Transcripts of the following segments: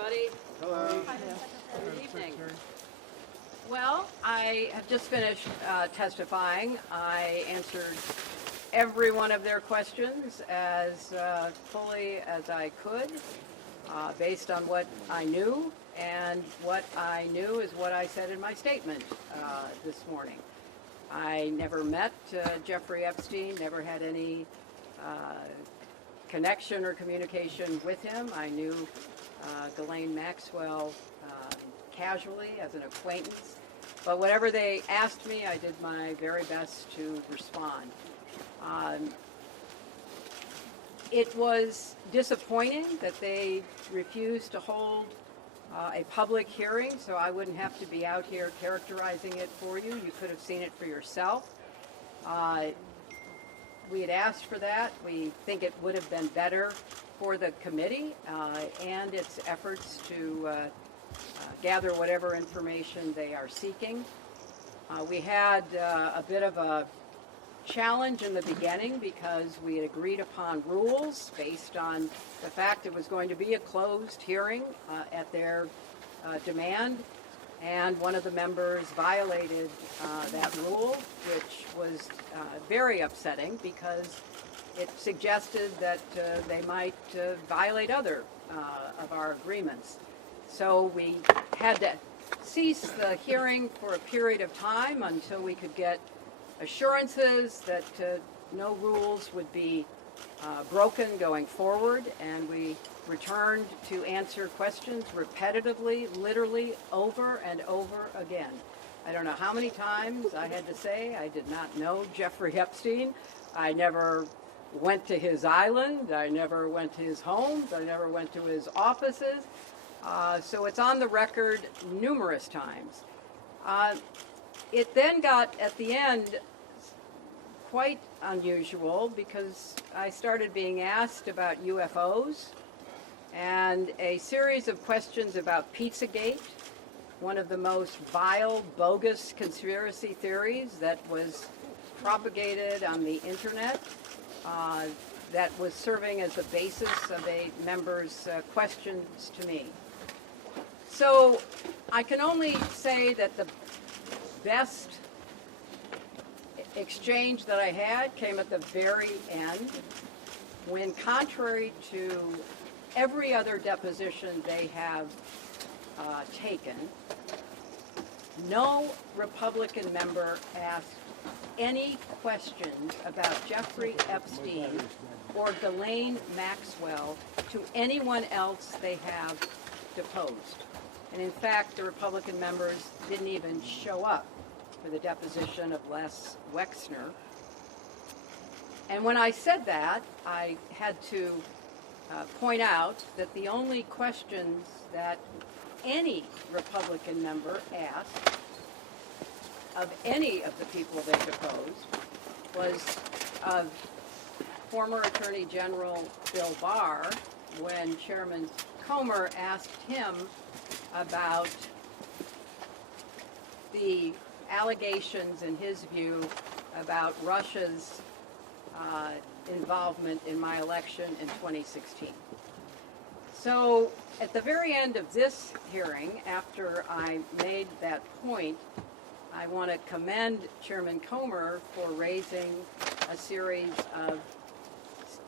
everybody. Hello. Good evening. Well, I have just finished testifying. I answered every one of their questions as fully as I could, based on what I knew, and what I knew is what I said in my statement this morning. I never met Jeffrey Epstein, never had any connection or communication with him. I knew Ghislaine Maxwell casually as an acquaintance. But whatever they asked me, I did my very best to respond. It was disappointing that they refused to hold a public hearing, so I wouldn't have to be out here characterizing it for you. You could have seen it for yourself. We had asked for that. We think it would have been better for the committee and its efforts to gather whatever information they are seeking. We had a bit of a challenge in the beginning because we had agreed upon rules based on the fact it was going to be a closed hearing at their demand, and one of the members violated that rule, which was very upsetting because it suggested that they might violate other of our agreements. So we had to cease the hearing for a period of time until we could get assurances that no rules would be broken going forward, and we returned to answer questions repetitively, literally over and over again. I don't know how many times I had to say I did not know Jeffrey Epstein. I never went to his island. I never went to his homes. I never went to his offices. So it's on the record numerous times. It then got, at the end, quite unusual because I started being asked about UFOs and a series of questions about Pizzagate, one of the most vile, bogus conspiracy theories that was propagated on the internet, that was serving as the basis of a member's questions to me. So I can only say that the best exchange that I had came at the very end, when, contrary to every other deposition they have taken, no Republican member asked any questions about Jeffrey Epstein or Ghislaine Maxwell to anyone else they have deposed. And in fact, the Republican members didn't even show up for the deposition of Les Wexner. And when I said that, I had to point out that the only questions that any Republican member asked of any of the people they deposed was of former Attorney General Bill Barr, when Chairman Comer asked him about the allegations, in his view, about Russia's involvement in my election in 2016. So at the very end of this hearing, after I made that point, I want to commend Chairman Comer for raising a series of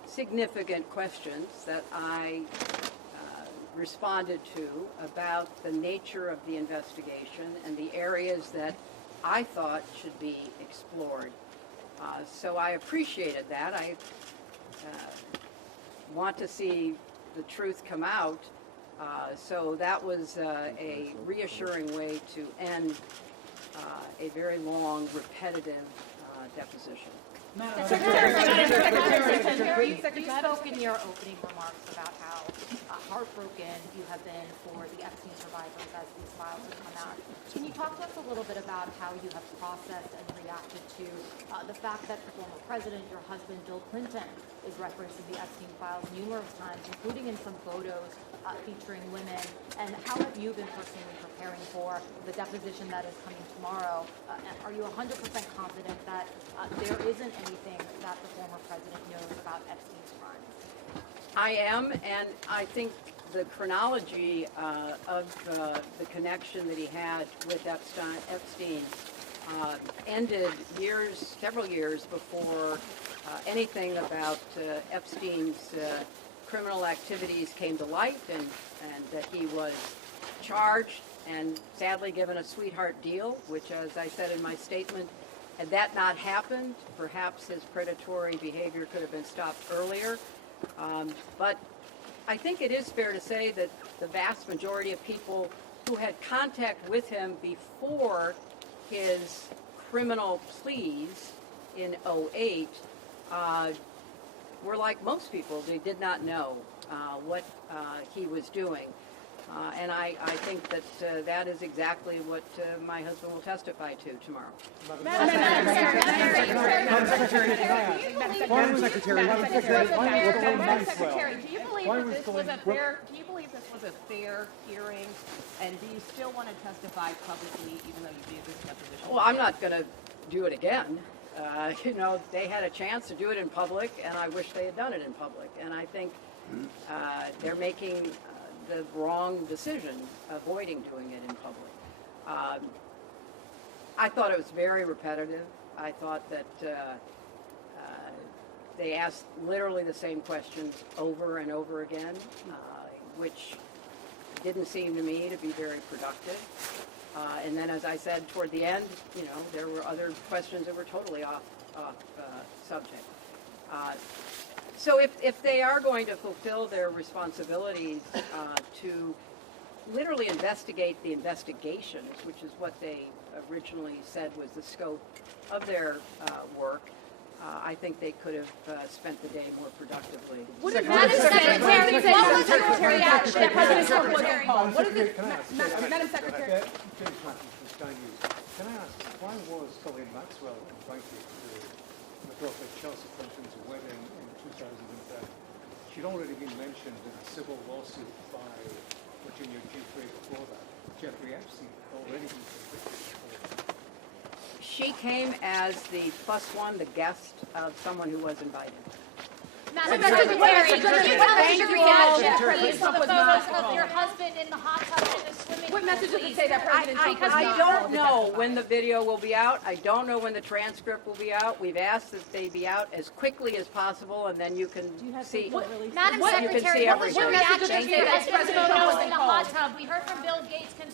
significant questions that I responded to about the nature of the investigation and the areas that I thought should be explored. So I appreciated that. I want to see the truth come out. So that was a reassuring way to end a very long, repetitive deposition. Secretary, you spoke in your opening remarks about how heartbroken you have been for the Epstein survivors as these files have come out. Can you talk to us a little bit about how you have processed and reacted to the fact that the former president, your husband, Bill Clinton, is referenced in the Epstein files numerous times, including in some photos featuring women, and how have you been personally preparing for the deposition that is coming tomorrow? And are you 100% confident that there isn't anything that the former president knows about Epstein's crimes? I am, and I think the chronology of the connection that he had with Epstein ended several years before anything about Epstein's criminal activities came to light, and that he was charged and sadly given a sweetheart deal, which, as I said in my statement, had that not happened, perhaps his predatory behavior could have been stopped earlier. But I think it is fair to say that the vast majority of people who had contact with him before his criminal pleas in 2008 were like most people. They did not know what he was doing. And I think that that is exactly what my husband will testify to tomorrow. Madam Secretary, do you believe this was a fair hearing, and do you still want to testify publicly, even though you did this deposition? Well, I'm not going to do it again. They had a chance to do it in public, and I wish they had done it in public. And I think they're making the wrong decision, avoiding doing it in public. I thought it was very repetitive. I thought that they asked literally the same questions over and over again, which didn't seem to me to be very productive. And then, as I said, toward the end, there were other questions that were totally off subject. So if they are going to fulfill their responsibilities to literally investigate the investigations, which is what they originally said was the scope of their work, I think they could have spent the day more productively. Madam Secretary, what was your reaction? Madam Secretary. Can I ask, why was Colleen Maxwell invited to McLaughlin Chelsea Clinton's wedding in 2010? She'd already been mentioned in a civil lawsuit by Virginia G3 before that. Jeffrey Epstein had already been convicted before. She came as the +1, the guest of someone who was invited. Madam Secretary, can you tell us your reaction, please, to the photos of your husband in the hot tub in the swimming pool? What message does it say that President Trump was I not don't called to know testify? when the video will be out. I don't know when the transcript will be out. We've asked that they be out as quickly as possible, and then you can see. Madam You can Secretary, see what was your everything. reaction to Thank you. your husband's President Trump photos was in the called. hot tub? We heard from Bill Gates concern